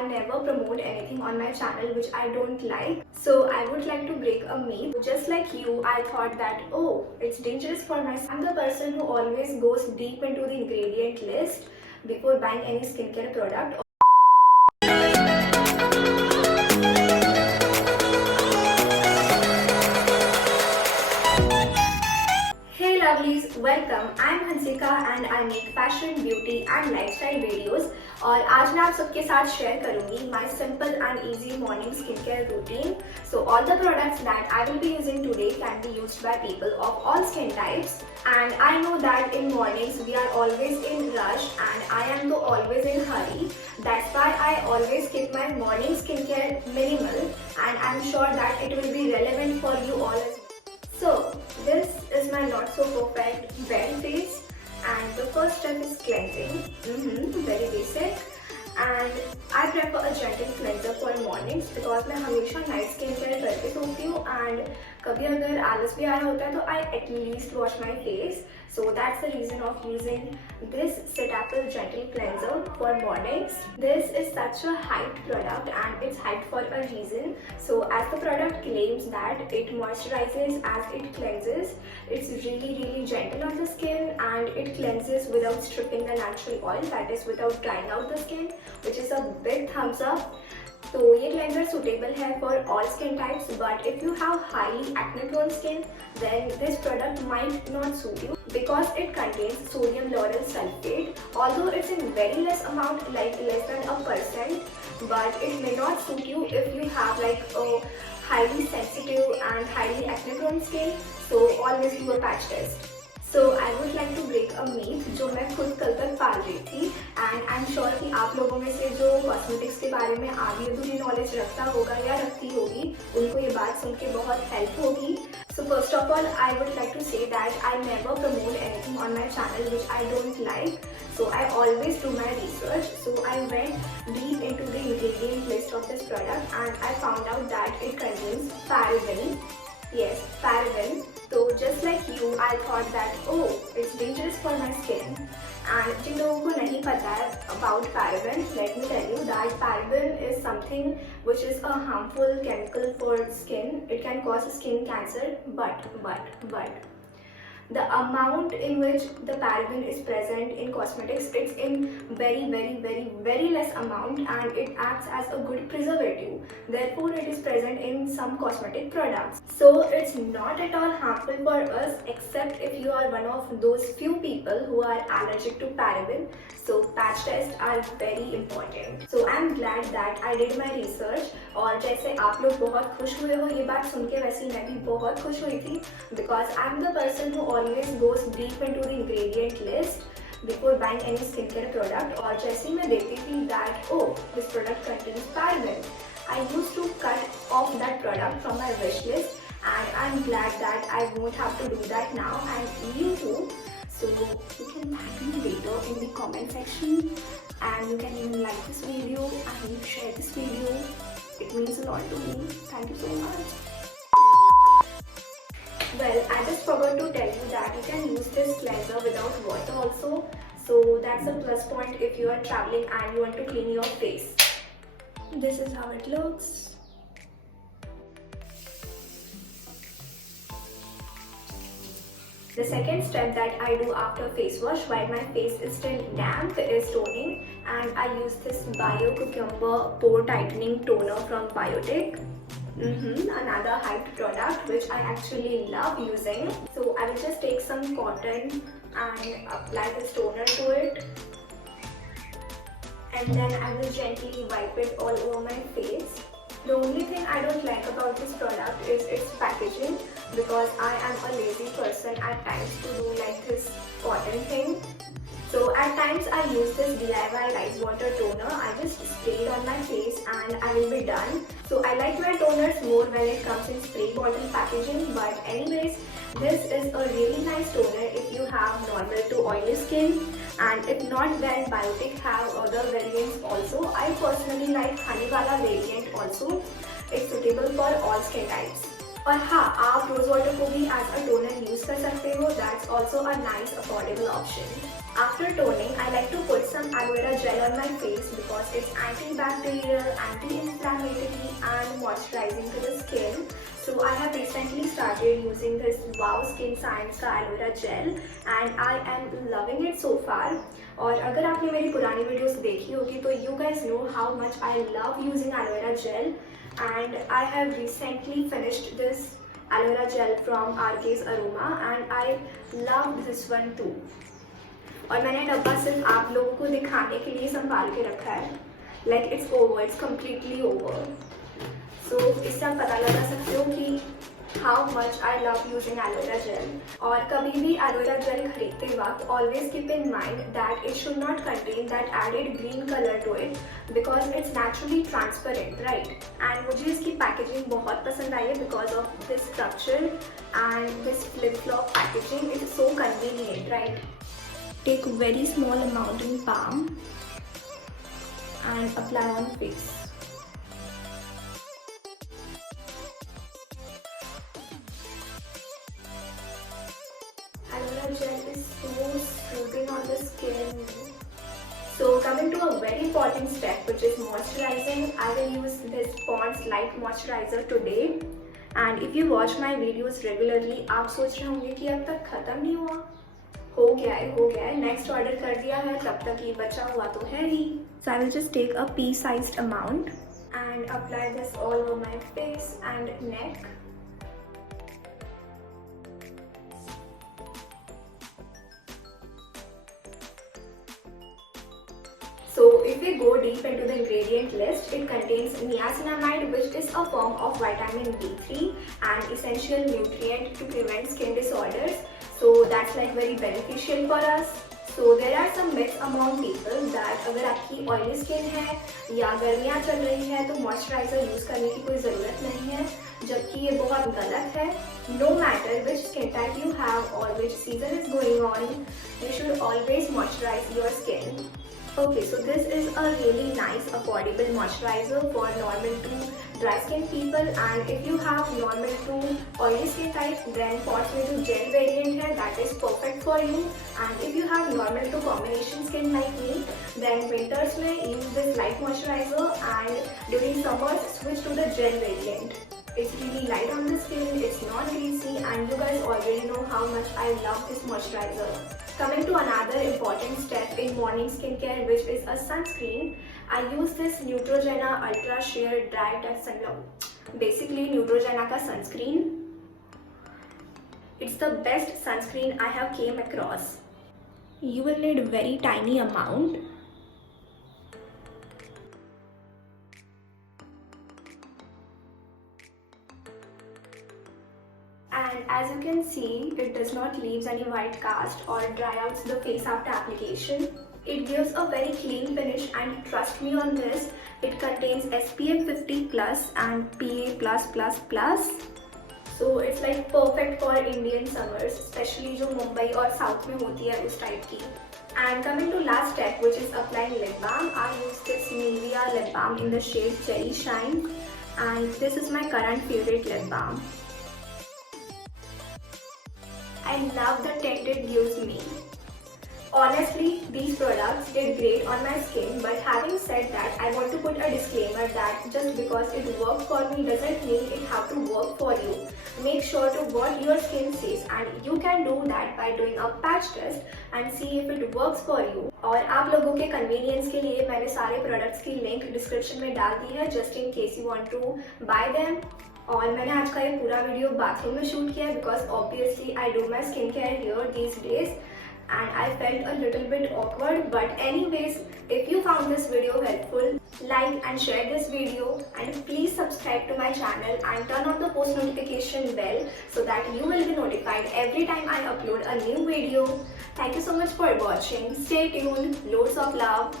I never promote anything on my channel which I don't like. So I would like to break a myth. Just like you, I thought that, oh, it's dangerous for my son. I'm the person who always goes deep into the ingredient list before buying any skincare product. Hey lovelies, welcome. I'm Hansika and I make fashion, beauty and lifestyle videos. और आज मैं आप सबके साथ share करूंगी my simple and easy morning skincare routine. So all the products that I will be using today can be used by people of all skin types. And I know that in mornings we are always in rush and I am though always in hurry. That's why I always keep my morning skincare minimal and I'm sure that it will be relevant for you all as well. So this is my not so perfect bare face and the first step is cleansing. Very basic. And I prefer a gentle cleanser for mornings because मैं हमेशा night skin care करके सोती हूँ and कभी अगर आलस भी आ रहा होता है तो I at least wash my face. So that's the reason of using this Cetaphil Gentle Cleanser for mornings. This is such a hyped product and it's hyped for a reason. So as the product claims that it moisturizes as it cleanses, it's really gentle on the skin and it cleanses without stripping the natural oil, that is without drying out the skin, which is a big thumbs up. तो ये cleanser suitable है for all skin types but if you have highly acne prone skin then this product might not suit you because it contains sodium lauryl sulfate. Although it's in very less amount, like less than 1%, but it may not suit you if you have like a highly sensitive and highly acne prone skin. So always do a patch test. So I would like to break a myth जो मैं खुद कल तक पाल रही थी and I'm sure कि आप लोगों में से जो कॉस्मेटिक्स के बारे में आधी अधूरी नॉलेज रखता होगा या रखती होगी उनको ये बात सुन के बहुत हेल्प होगी. So first of all, I would like to say that I never promote anything on my channel which I don't like. So I always do my research. So I went deep into the ingredient list of this product and I found out that it contains paraben. Yes, paraben. So just like you, I thought that, oh, it's dangerous for my skin. And जिन लोगों को नहीं पता है about paraben, let me tell you that paraben is something which is a harmful chemical for skin. It can cause skin cancer, but the amount in which the paraben is present in cosmetics, it's in very less amount and it acts as a good preservative. Therefore, it is present in some cosmetic products. So it's not at all harmful for us except if you are one of those few people who are allergic to paraben. So patch tests are very important. So I'm glad that I did my research. और जैसे आप लोग बहुत खुश हुए हो ये बात सुन के, वैसे मैं भी बहुत खुश हुई थी because I'm the person who always goes deep into the ingredient list before buying any skincare product. और जैसे मैं देखती थी that oh, this product contains paraben, I used to cut off that product from my wish list and I'm glad that I won't have to do that now and you too. So you can tag me later in the comment section and you can even like this video and share this video. It means a lot to me. Thank you so much. Well, I just forgot to tell you that you can use this cleanser without water also. So that's a plus point if you are traveling and you want to clean your face. This is how it looks. The second step that I do after face wash while my face is still damp is toning, and I use this Bio Cucumber Pore Tightening Toner from Biotic. Another hyped product which I actually love using. So I will just take some cotton and apply this toner to it, and then I will gently wipe it all over my face. The only thing I don't like about this product is its packaging because I am a lazy person at times to do like this cotton thing. So at times I use this DIY Rice Water Toner. I just spray it on my face and I will be done. So I like my toners more when it comes in spray bottle packaging, but anyways, this is a really nice toner if you have normal to oily skin, and if not then Biotic have other variants also. I personally like Honey Wala variant also. It's suitable for all skin types. और हाँ, आप rose water को भी as a toner use कर सकते हो. That's also a nice affordable option. After toning, I like to put some aloe vera gel on my face because it's antibacterial, anti-inflammatory and moisturizing to the skin. So I have recently started using this Wow Skin Science का aloe vera gel and I am loving it so far. और अगर आपने मेरी पुरानी videos देखी होगी तो you guys know how much I love using aloe vera gel and I have recently finished this aloe vera gel from RK's Aroma and I love this one too. और मैंने डब्बा सिर्फ आप लोगों को दिखाने के लिए संभाल के रखा है. Like it's over, it's completely over. So इससे आप पता लगा सकते हो कि how much I love using aloe vera gel. और कभी भी एलोवेरा जेल खरीदते वक्त always keep in mind that it should not contain that added green colour to it because it's naturally transparent, right. And मुझे इसकी पैकेजिंग बहुत पसंद आई है because of this structure and this flip flop packaging is so convenient, right. Take very small amount in palm and apply on face. Aloe vera gel is so soothing on the skin. So coming to a very important step which is moisturizing, I will use this Pond's Light Moisturizer today. And if you watch my videos regularly, आप सोच रहे होंगे कि अब तक खत्म नहीं हुआ. हो गया है. नेक्स्ट ऑर्डर कर दिया है, तब तक ये बचा हुआ तो है ही. So I will just take a pea sized amount and apply this all over my face and neck. So if we go deep into the ingredient list, it contains niacinamide, which is a form of vitamin B3 and essential nutrient to prevent skin disorders. So that's like very beneficial for us. So there are some myths among people that अगर आपकी oily skin है या गर्मियाँ चल रही है तो moisturizer use करने की कोई ज़रूरत नहीं है, जबकि ये बहुत गलत है. No matter which skin type you have or which season is going on, you should always moisturize your skin. Okay, so this is a really nice affordable moisturizer for normal to dry skin people, and if you have normal to oily skin type then Pond's में जो gel variant है that is perfect for you. And if you have normal to combination skin like me, then winters में use this light moisturizer and during summers switch to the gel variant. It's really light on the skin, it's not greasy, and you guys already know how much I love this moisturizer. Coming to another important step in morning skincare, which is a sunscreen. I use this Neutrogena Ultra Sheer Dry Touch Sunblock. Basically Neutrogena का sunscreen. It's the best sunscreen I have came across. You will need very tiny amount. And as you can see, it does not leave any white cast or dry out the face after application. It gives a very clean finish, and trust me on this, it contains SPF 50+ and PA+++. So it's like perfect for Indian summers, especially जो मुंबई और south में होती है उस type की. And coming to last step, which is applying lip balm. I use this Nivea lip balm in the shade Cherry Shine, and this is my current favorite lip balm. I love the tint it gives me. Honestly, these products did great on my skin, but having said that, I want to put a disclaimer that just because it worked for me doesn't mean it have to work for you. Make sure to what your skin says, and you can do that by doing a patch test and see if it works for you. और आप लोगों के convenience के लिए मैंने सारे products की link description में डाल दी है, just in case you want to buy them. और मैंने आज का ये पूरा वीडियो बाथरूम में शूट किया है because obviously I do my skincare here these days and I felt a little bit awkward. But anyways, if you found this video helpful, like and share this video, and please subscribe to my channel and turn on the post notification bell so that you will be notified every time I upload a new video. Thank you so much for watching. Stay tuned. Loads of love.